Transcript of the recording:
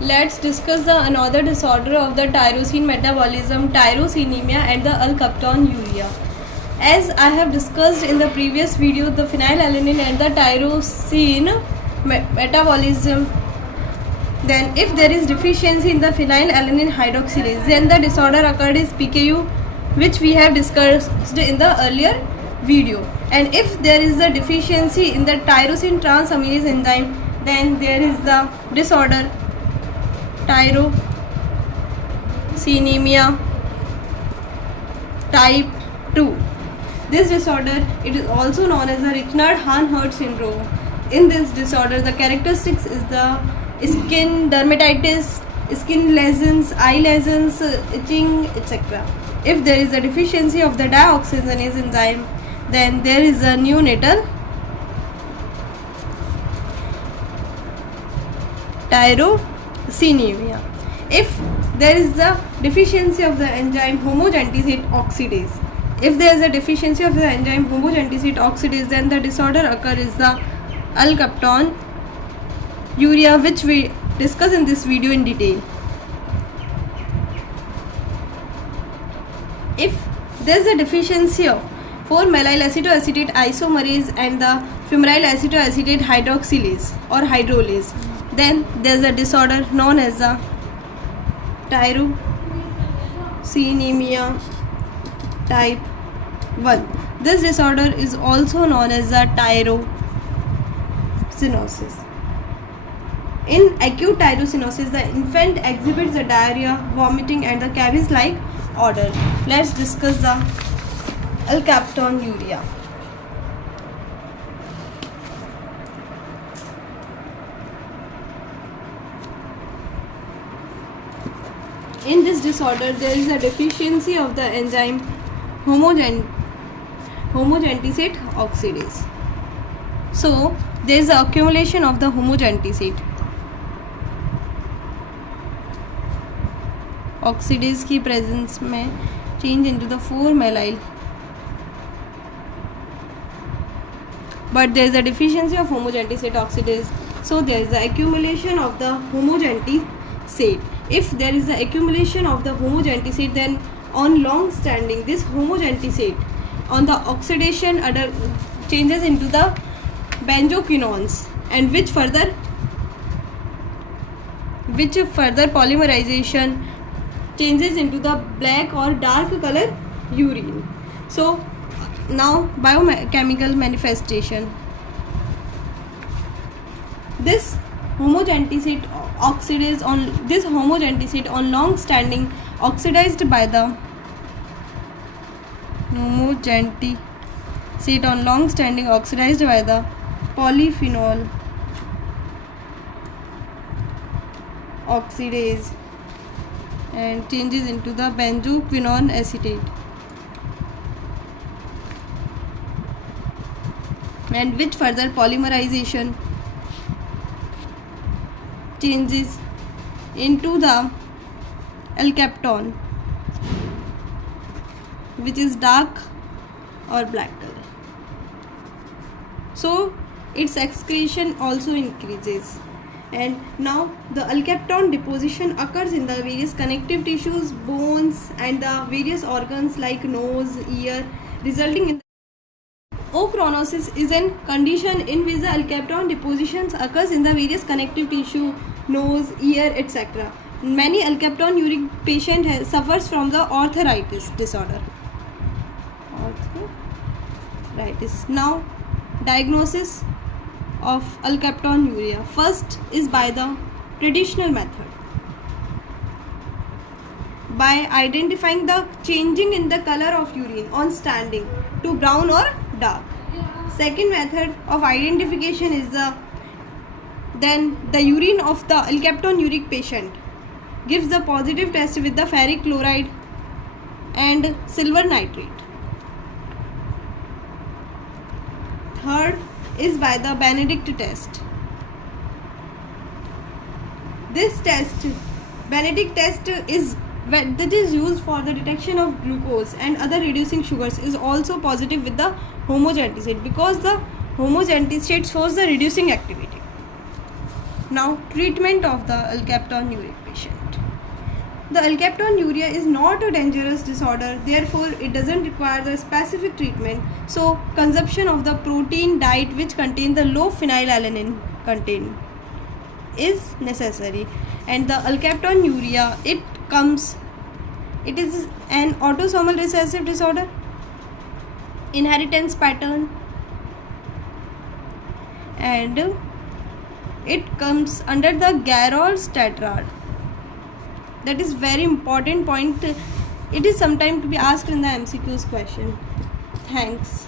Let's discuss the another disorder of the tyrosine metabolism, tyrosinemia and the Alkaptonuria. As I have discussed in the previous video, the phenylalanine and the tyrosine metabolism. Then if there is deficiency in the phenylalanine hydroxylase, then the disorder occurred is PKU, which we have discussed in the earlier video. And if there is a deficiency in the tyrosine transaminase enzyme, then there is the disorder Tyrosinemia type 2. This disorder, it is also known as the Richard-Hanhart syndrome. In this disorder, the characteristics is the skin dermatitis, skin lesions, eye lesions, itching, etc. If there is a deficiency of the dioxygenase enzyme, then there is a neonatal tyrosinemia. If there is the deficiency of the enzyme homogentisate oxidase, if there is a deficiency of the enzyme homogentisate oxidase, then the disorder occurs is the Alkaptonuria, which we discuss in this video in detail. If there is a deficiency of 4-methyl acetoacetate isomerase and the fumarate acetoacetate hydroxylase or hydrolase, then there is a disorder known as the Tyrosinemia type 1. This disorder is also known as the tyrosinosis. In acute tyrosinosis, the infant exhibits the diarrhea, vomiting and the cabbage-like odor. Let's discuss the Alkaptonuria. In this disorder, there is a deficiency of the enzyme homogentisate oxidase. So, there is the accumulation of the homogentisate oxidase की presence में change into the 4-methyl. But there is a deficiency of homogentisate oxidase. So, there is the accumulation of the homogentisate. If there is the accumulation of the homogentisate, then on long standing this homogentisate on the oxidation changes into the benzoquinones, and which further polymerization changes into the black or dark color urine. So now biochemical manifestation. This homogentisate on long standing oxidized by the polyphenol oxidase and changes into the benzoquinone acetate, and which further polymerization changes into the alkapton, which is dark or black color. So its excretion also increases. And now the alkapton deposition occurs in the various connective tissues, bones and the various organs like nose, ear, resulting in ochronosis is a condition in which the alkapton depositions occurs in the various connective tissue, nose, ear, etc. Many alkaptonuric patient suffers from the arthritis disorder. Arthritis. Now, diagnosis of alkaptonuria. First is by the traditional method, by identifying the changing in the color of urine on standing to brown or dark. Second method of identification is the urine of the alkaptonuric patient gives the positive test with the ferric chloride and silver nitrate. Third is by the Benedict test. This test, Benedict test, that is used for the detection of glucose and other reducing sugars, is also positive with the homogentisate, because the homogentisate shows the reducing activity. Now, treatment of the alkaptonuria patient. The alkaptonuria is not a dangerous disorder, therefore it doesn't require the specific treatment. So, consumption of the protein diet which contain the low phenylalanine content is necessary. And the alkaptonuria, it is an autosomal recessive disorder, inheritance pattern, and it comes under the Garol's tetrad. That is very important point. It is sometime to be asked in the MCQs question. Thanks.